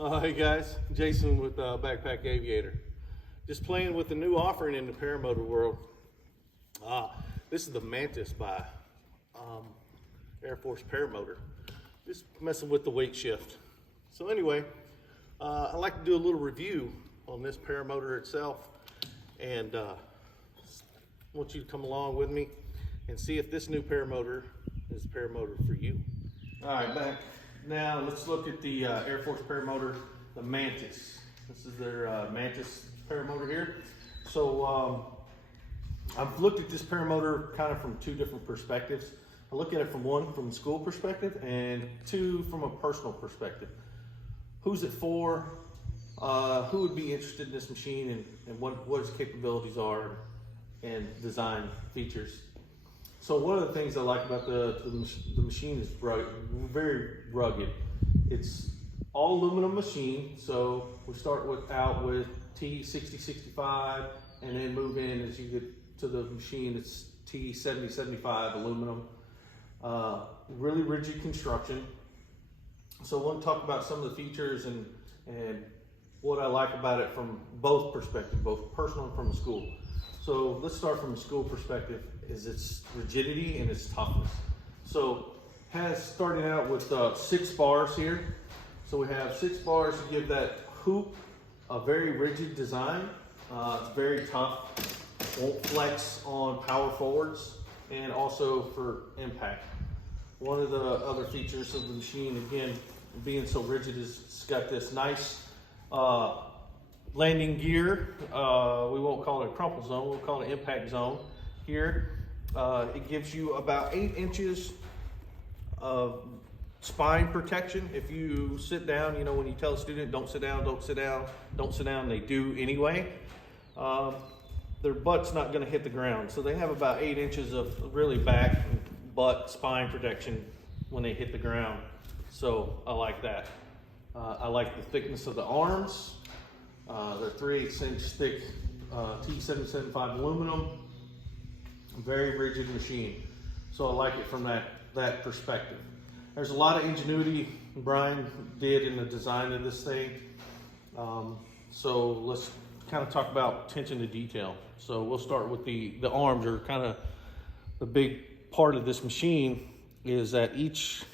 Hey guys, Jason with Backpack Aviator. Just playing with the new offering in the paramotor world. This is the Mantis by AirForce Paramotor. Just messing with the weight shift. So anyway, I'd like to do a little review on this paramotor itself, and I want you to come along with me and see if this new paramotor is the paramotor for you. All right, back. Now let's look at the AirForce Paramotor, the Mantis. This is their Mantis Paramotor here. So I've looked at this paramotor kind of from two different perspectives. I look at it from the school perspective, and two, from a personal perspective. Who's it for? Who would be interested in this machine, and what its capabilities are and design features. So one of the things I like about the machine is very rugged. It's all aluminum machine, so we start out with T6065, and then move in as you get to the machine. It's T7075 aluminum. Really rigid construction. So I want to talk about some of the features and what I like about it from both perspectives, both personal and from the school. So let's start from a school perspective, is its rigidity and its toughness. So starting out with 6 bars here. So we have 6 bars to give that hoop a very rigid design. It's very tough, won't flex on power forwards, and also for impact. One of the other features of the machine, again, being so rigid, is it's got this nice landing gear. We won't call it a crumple zone, we'll call it impact zone here. It gives you about 8 inches of spine protection. If you sit down, you know, when you tell a student, don't sit down, don't sit down, don't sit down, they do anyway. Their butt's not gonna hit the ground. So they have about 8 inches of really back, butt, spine protection when they hit the ground. So I like that. I like the thickness of the arms. They're 3/8 inch thick T775 aluminum. Very rigid machine. So I like it from that perspective. There's a lot of ingenuity Brian did in the design of this thing. So let's kind of talk about attention to detail. So we'll start with the arms, are kind of the big part of this machine, is that each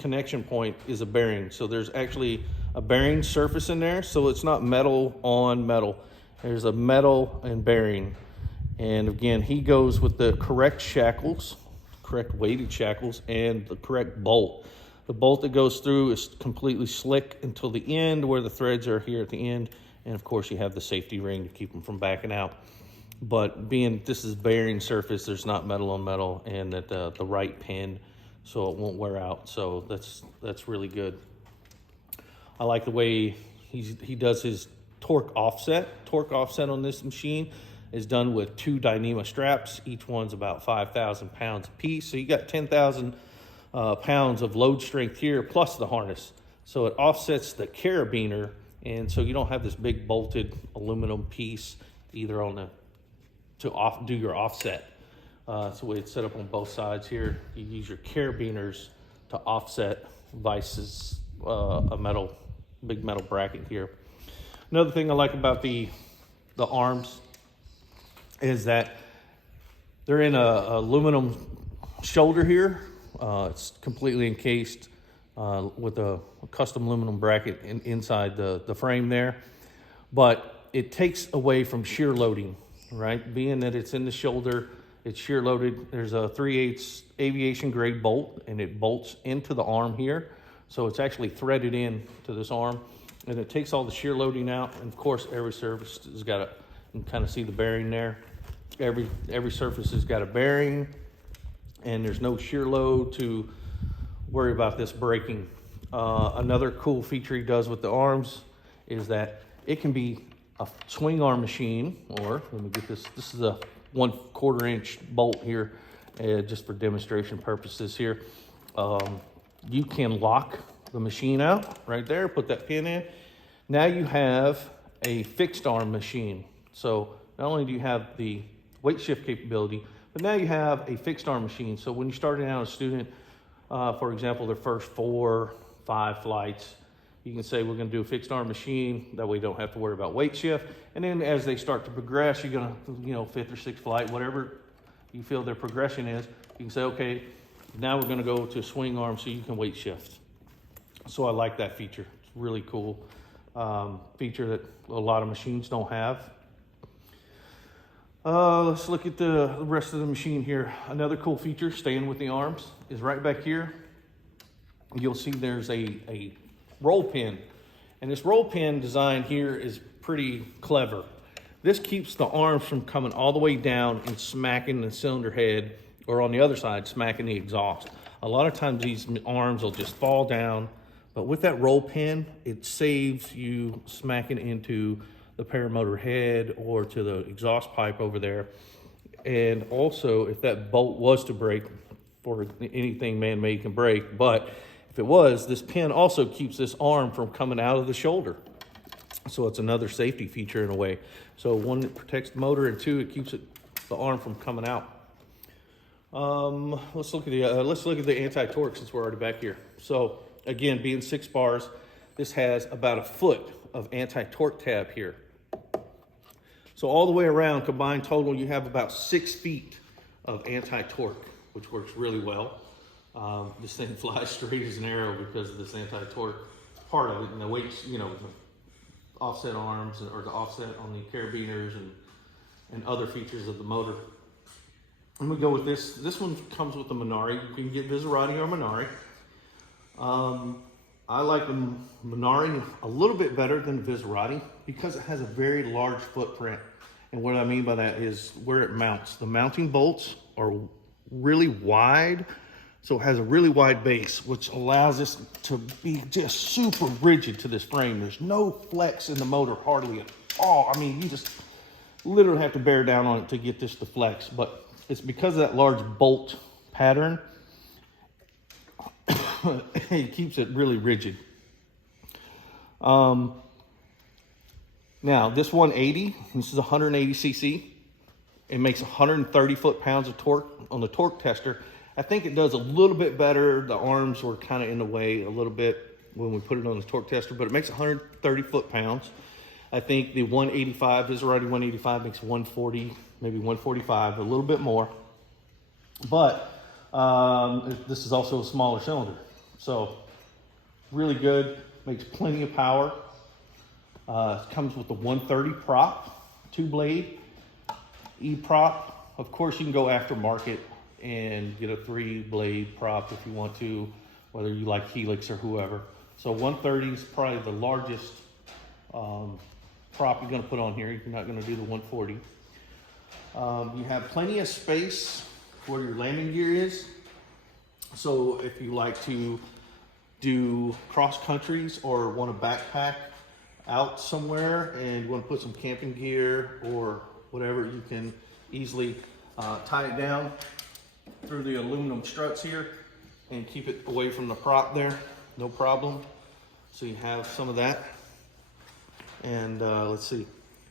connection point is a bearing. So there's actually a bearing surface in there, so it's not metal on metal. There's a metal and bearing. And again, he goes with the correct shackles, correct weighted shackles, and the correct bolt. The bolt that goes through is completely slick until the end, where the threads are here at the end. And of course you have the safety ring to keep them from backing out. But being this is bearing surface, there's not metal on metal, and that the right pin, so it won't wear out. So that's really good. I like the way he does his torque offset. Torque offset on this machine is done with 2 Dyneema straps. Each one's about 5,000 pounds a piece. So you got 10,000 pounds of load strength here, plus the harness. So it offsets the carabiner, and so you don't have this big bolted aluminum piece either on do your offset. That's the way it's set up on both sides here. You use your carabiners to offset vices a big metal bracket here. Another thing I like about the arms is that they're in a aluminum shoulder here. It's completely encased with a custom aluminum bracket inside the frame there, but it takes away from shear loading, right? Being that it's in the shoulder, it's shear loaded. There's a 3/8 aviation grade bolt, and it bolts into the arm here. So it's actually threaded in to this arm, and it takes all the shear loading out. And of course, every surface has got you can kind of see the bearing there. Every surface has got a bearing, and there's no shear load to worry about this breaking. Another cool feature he does with the arms is that it can be a swing arm machine, or let me get this. This is a 1/4 inch bolt here, just for demonstration purposes here. You can lock the machine out right there, put that pin in. Now you have a fixed arm machine. So not only do you have the weight shift capability, but now you have a fixed arm machine. So when you're starting out a student, for example, their first 4, 5 flights, You can say we're going to do a fixed arm machine. That way you don't have to worry about weight shift. And then as they start to progress, you're going to, you know, fifth or sixth flight, whatever you feel their progression is, you can say, okay, now we're going to go to swing arm so you can weight shift. So I like that feature. It's really cool feature that a lot of machines don't have. Let's look at the rest of the machine here. Another cool feature, staying with the arms, is right back here. You'll see there's a roll pin. And this roll pin design here is pretty clever. This keeps the arms from coming all the way down and smacking the cylinder head, or on the other side, smacking the exhaust. A lot of times these arms will just fall down, but with that roll pin, it saves you smacking into the paramotor head or to the exhaust pipe over there. And also, if that bolt was to break, for anything man-made can break, but if it was, this pin also keeps this arm from coming out of the shoulder. So it's another safety feature in a way. So one, it protects the motor, and two, it keeps the arm from coming out. Let's look at the anti-torque since we're already back here. So again, being 6 bars, this has about 1 foot of anti-torque tab here. So all the way around, combined total, you have about 6 feet of anti-torque, which works really well. This thing flies straight as an arrow because of this anti-torque part of it, and the weights, you know, the offset arms or the offset on the carabiners and other features of the motor. I'm gonna go with this. This one comes with the Minari. You can get Visorati or Minari. I like the Minari a little bit better than the Visorati because it has a very large footprint. And what I mean by that is where it mounts. The mounting bolts are really wide, so it has a really wide base, which allows this to be just super rigid to this frame. There's no flex in the motor hardly at all. I mean, you just literally have to bear down on it to get this to flex, but it's because of that large bolt pattern. It keeps it really rigid. Now this 180, this is 180 cc. It makes 130 foot-pounds of torque on the torque tester. I think it does a little bit better. The arms were kind of in the way a little bit when we put it on the torque tester, but it makes 130 foot-pounds. I think the 185, Visorati 185 makes 140, maybe 145, a little bit more. But this is also a smaller cylinder. So really good, makes plenty of power. It comes with the 130 prop, 2-blade E-prop. Of course, you can go aftermarket and get a 3-blade prop if you want to, whether you like Helix or whoever. So 130 is probably the largest prop you're going to put on here. You're not going to do the 140. You have plenty of space where your landing gear is. So if you like to do cross countries or want to backpack out somewhere and you want to put some camping gear or whatever, you can easily tie it down through the aluminum struts here and keep it away from the prop there, no problem. So you have some of that. And let's see,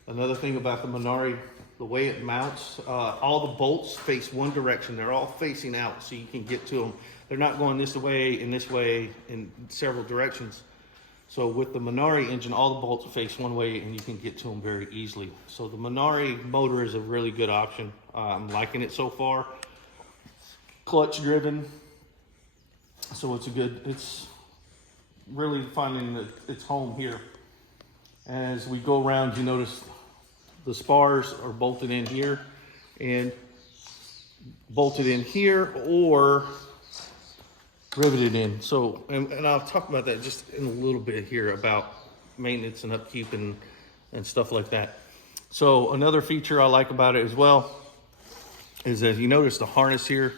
another thing about the Minari, the way it mounts, all the bolts face one direction. They're all facing out so you can get to them. They're not going this way in several directions. So with the Minari engine, all the bolts face one way and you can get to them very easily. So the Minari motor is a really good option. I'm liking it so far. Clutch driven. So it's really finding its home here. As we go around, you notice the spars are bolted in here and bolted in here or riveted in. So, and I'll talk about that just in a little bit here about maintenance and upkeep and stuff like that. So another feature I like about it as well is that you notice the harness here.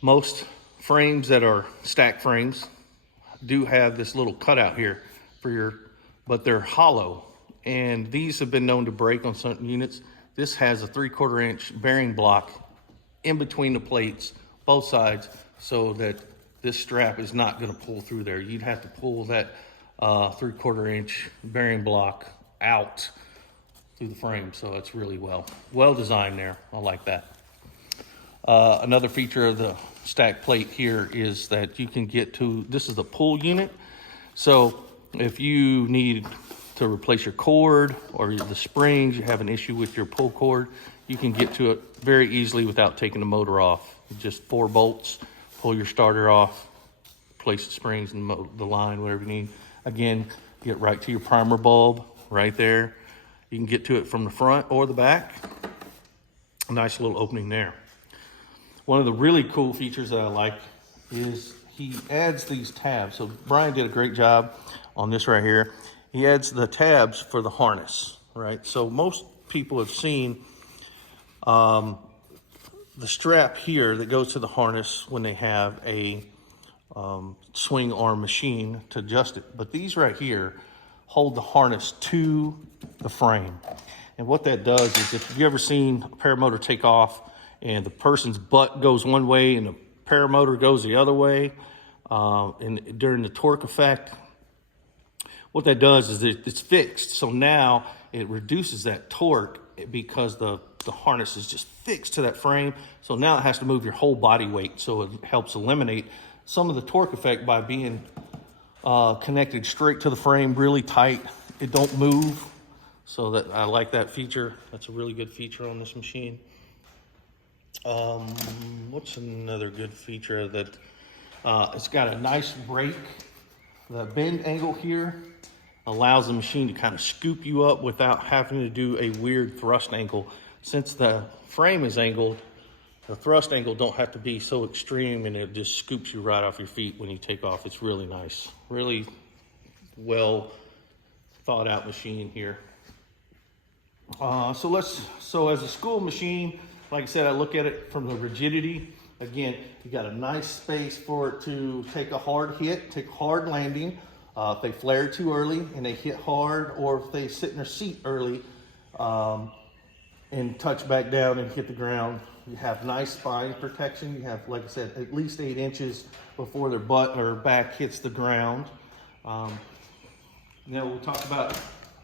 Most frames that are stack frames do have this little cutout here but they're hollow. And these have been known to break on certain units. This has a 3/4 inch bearing block in between the plates, both sides, so that this strap is not gonna pull through there. You'd have to pull that 3/4 inch bearing block out through the frame. So it's really well designed there. I like that. Another feature of the stack plate here is that you can get to, this is the pull unit. So if you need to replace your cord or the springs, you have an issue with your pull cord, you can get to it very easily without taking the motor off. Just 4 bolts, pull your starter off, place the springs and the line, whatever you need. Again, get right to your primer bulb right there. You can get to it from the front or the back. A nice little opening there. One of the really cool features that I like is he adds these tabs. So Brian did a great job on this right here. He adds the tabs for the harness, right? So most people have seen the strap here that goes to the harness when they have a swing arm machine to adjust it. But these right here hold the harness to the frame. And what that does is, if you've ever seen a paramotor take off and the person's butt goes one way and the paramotor goes the other way, and during the torque effect, what that does is it's fixed. So now it reduces that torque because the harness is just fixed to that frame. So now it has to move your whole body weight. So it helps eliminate some of the torque effect by being connected straight to the frame, really tight. It don't move. So that I like that feature. That's a really good feature on this machine. What's another good feature? That it's got a nice rake. The bend angle here allows the machine to kind of scoop you up without having to do a weird thrust angle. Since the frame is angled, the thrust angle don't have to be so extreme, and it just scoops you right off your feet when you take off. It's really nice. Really well thought out machine here. So as a school machine, like I said, I look at it from the rigidity. Again, you got a nice space for it to take a hard hit, take a hard landing. If they flare too early and they hit hard, or if they sit in their seat early and touch back down and hit the ground, you have nice spine protection. You have, like I said, at least 8 inches before their butt or back hits the ground. We'll talk about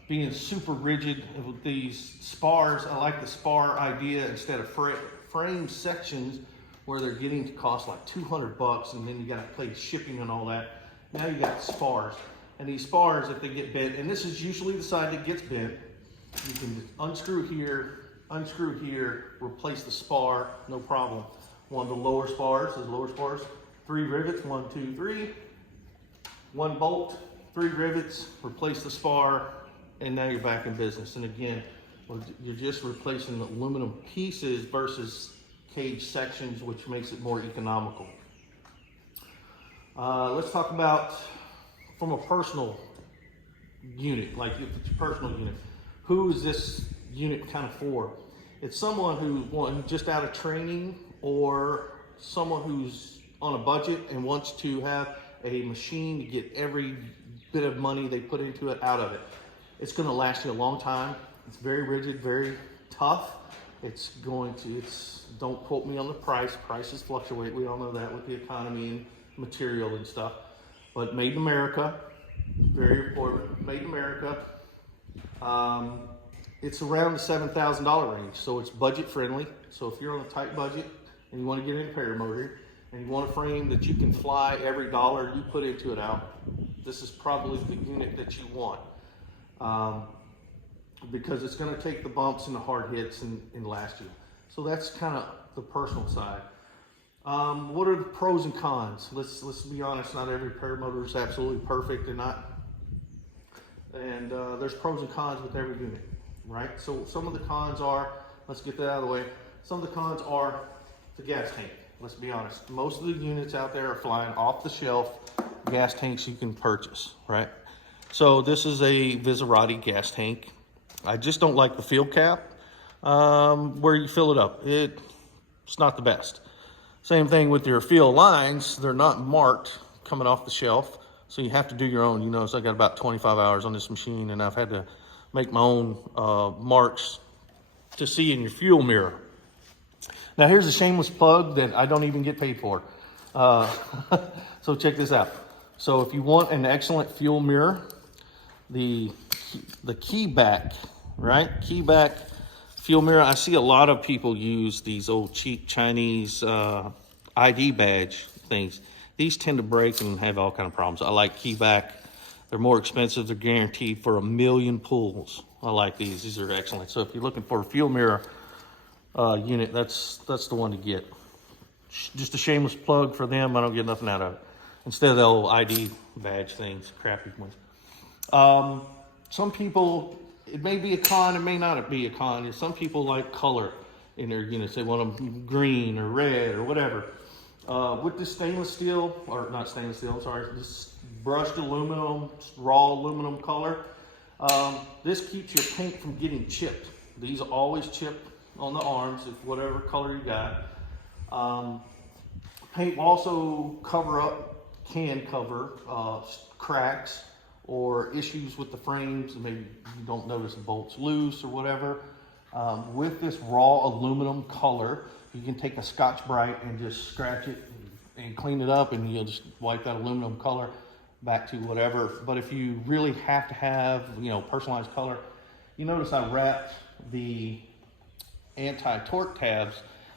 being super rigid with these spars. I like the spar idea instead of frame sections where they're getting to cost like $200, and then you got to pay shipping and all that. Now you got spars, and these spars, if they get bent, and this is usually the side that gets bent, you can just unscrew here, replace the spar, no problem. One of the lower spars, 3 rivets, 1, 2, 3, 1 bolt, 3 rivets, replace the spar, and now you're back in business. And again, you're just replacing the aluminum pieces versus cage sections, which makes it more economical. Let's talk about from a personal unit, like if it's a personal unit, who is this unit kind of for? It's someone who's just out of training, or someone who's on a budget and wants to have a machine to get every bit of money they put into it out of it. It's going to last you a long time. It's very rigid, very tough. Don't quote me on the price. Prices fluctuate. We all know that with the economy and material and stuff. But made in America, very important. Made in America. It's around the $7,000 range, so it's budget friendly. So if you're on a tight budget and you want to get into paramotor and you want a frame that you can fly every dollar you put into it out, this is probably the unit that you want. Because it's going to take the bumps and the hard hits and last you. So that's kind of the personal side. What are the pros and cons? Let's be honest. Not every paramotor is absolutely perfect, and there's pros and cons with every unit, right? So some of the cons are, let's get that out of the way. Some of the cons are the gas tank. Let's be honest. Most of the units out there are flying off the shelf gas tanks you can purchase, right? So this is a Visorati gas tank. I just don't like the field cap where you fill it up. It's not the best. Same thing with your field lines. They're not marked coming off the shelf, so you have to do your own. You know, so I got about 25 hours on this machine, and I've had to make my own marks to see in your fuel mirror. Now here's a shameless plug that I don't even get paid for. So check this out. So if you want an excellent fuel mirror, the key back, right? Key back fuel mirror. I see a lot of people use these old cheap Chinese ID badge things. These tend to break and have all kind of problems. I like key back. They're more expensive. They're guaranteed for 1,000,000 pulls. I like these. These are excellent. So if you're looking for a fuel mirror unit, that's the one to get. Just a shameless plug for them. I don't get nothing out of it. Instead of the old ID badge things, crappy ones. Some people, it may be a con, it may not be a con. Some people like color in their units. They want them green or red or whatever. With this stainless steel, or not stainless steel, I'm sorry, this brushed aluminum, raw aluminum color, this keeps your paint from getting chipped. These are always chipped on the arms, if whatever color you got. Paint will also can cover cracks or issues with the frames. Maybe you don't notice the bolts loose or whatever. With this raw aluminum color, you can take a Scotch-Brite and just scratch it and clean it up, and you'll just wipe that aluminum color back to whatever. But if you really have to have, personalized color, you notice I wrapped the anti-torque tabs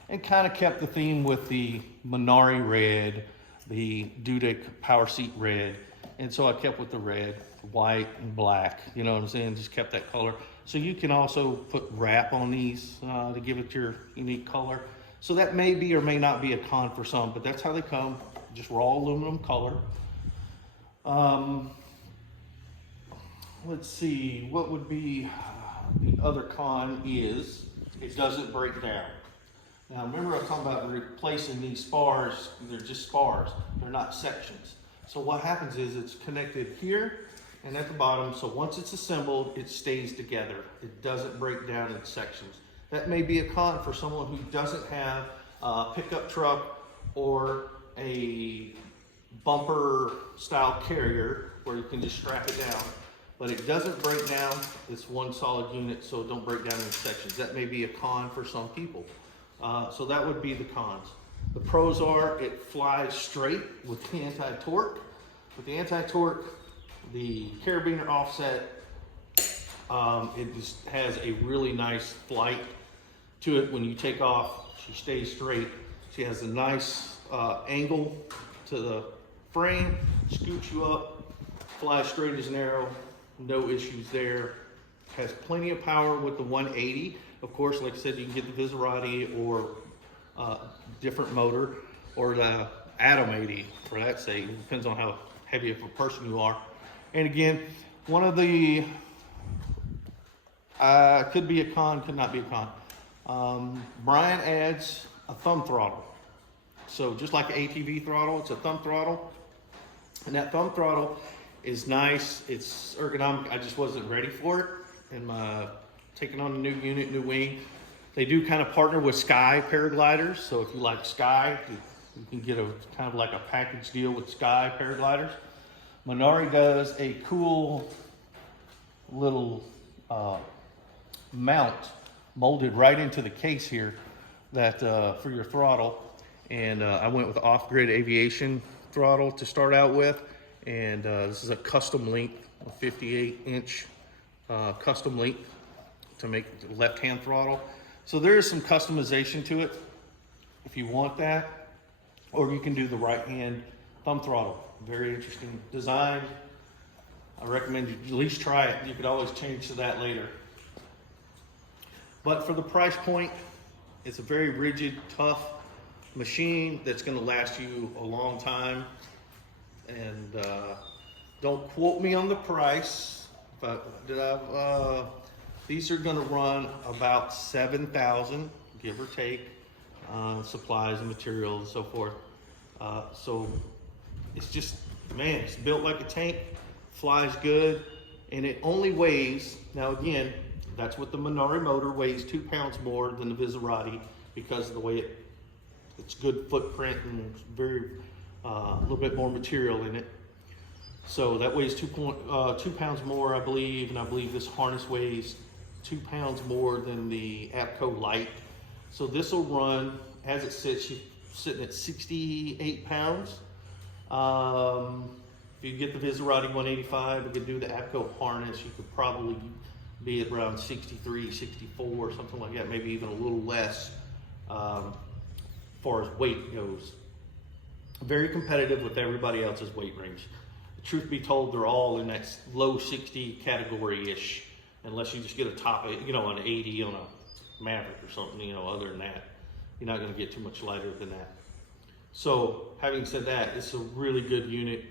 and kind of kept the theme with the Minari red, the Dudek power seat red. And so I kept with the red, white, and black. You know what I'm saying? Just kept that color. So you can also put wrap on these to give it your unique color. So that may be or may not be a con for some, but that's how they come, just raw aluminum color. Let's see, what would be the other con is it doesn't break down. Now remember I was talking about replacing these spars. They're just spars, they're not sections. So what happens is it's connected here and at the bottom, so once it's assembled, it stays together. It doesn't break down in sections. That may be a con for someone who doesn't have a pickup truck or a bumper style carrier where you can just strap it down. But it doesn't break down. It's one solid unit, so it don't break down in sections. That may be a con for some people. So that would be the cons. The pros are it flies straight with the anti-torque. With the anti-torque, the carabiner offset, it just has a really nice flight to it. When you take off, she stays straight. She has a nice angle to the frame, scoots you up, flies straight as an arrow, no issues there. Has plenty of power with the 180. Of course, like I said, you can get the Visorati or different motor, or the Atom 80 for that sake. It depends on how heavy of a person you are. And again, one of the could be a con, could not be a con. Brian adds a thumb throttle. So just like an ATV throttle, it's a thumb throttle. And that thumb throttle is nice. It's ergonomic. I just wasn't ready for it. And taking on a new unit, new wing. They do kind of partner with Sky paragliders. So if you like Sky, you can get a kind of like a package deal with Sky paragliders. Minari does a cool little mount molded right into the case here that for your throttle. And I went with Off-Grid Aviation throttle to start out with. And this is a custom length, a 58-inch custom length to make the left-hand throttle. So there is some customization to it if you want that, or you can do the right-hand thumb throttle. Very interesting design. I recommend you at least try it. You could always change to that later. But for the price point, it's a very rigid, tough machine that's going to last you a long time. And don't quote me on the price, but these are going to run about $7,000, give or take, supplies and materials and so forth. So it's just, man, it's built like a tank, flies good, and it only weighs, now again, that's what the Minari motor weighs 2 pounds more than the Visorati because of the way it's good footprint and very a little bit more material in it. So that weighs 2 pounds more, I believe, and I believe this harness weighs 2 pounds more than the APCO Lite. So this will run, as it sits, she's sitting at 68 pounds. If you get the Visorati 185, we could do the APCO harness, you could probably be at around 63, 64, something like that, maybe even a little less as far as weight goes. Very competitive with everybody else's weight range. truth be told, they're all in that low 60 category-ish, unless you just get a top, you know, an 80 on a Maverick or something, you know. Other than that, you're not going to get too much lighter than that. So having said that, it's a really good unit,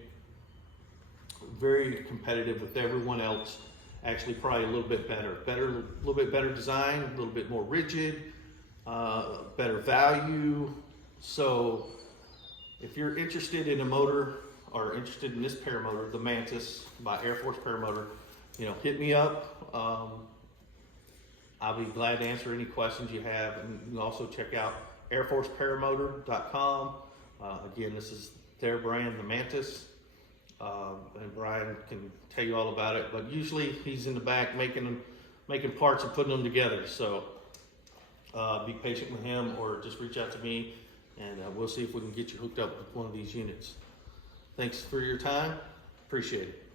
very competitive with everyone else. Actually, probably a little bit better, a little bit better design, a little bit more rigid, better value. So if you're interested in a motor, or interested in this paramotor, the Mantis by AirForce Paramotor, you know, hit me up. I'll be glad to answer any questions you have. And you can also check out AirForceParamotor.com. Again, this is their brand, the Mantis. And Brian can tell you all about it, but usually he's in the back making parts and putting them together. So be patient with him, or just reach out to me, and we'll see if we can get you hooked up with one of these units. Thanks for your time. Appreciate it.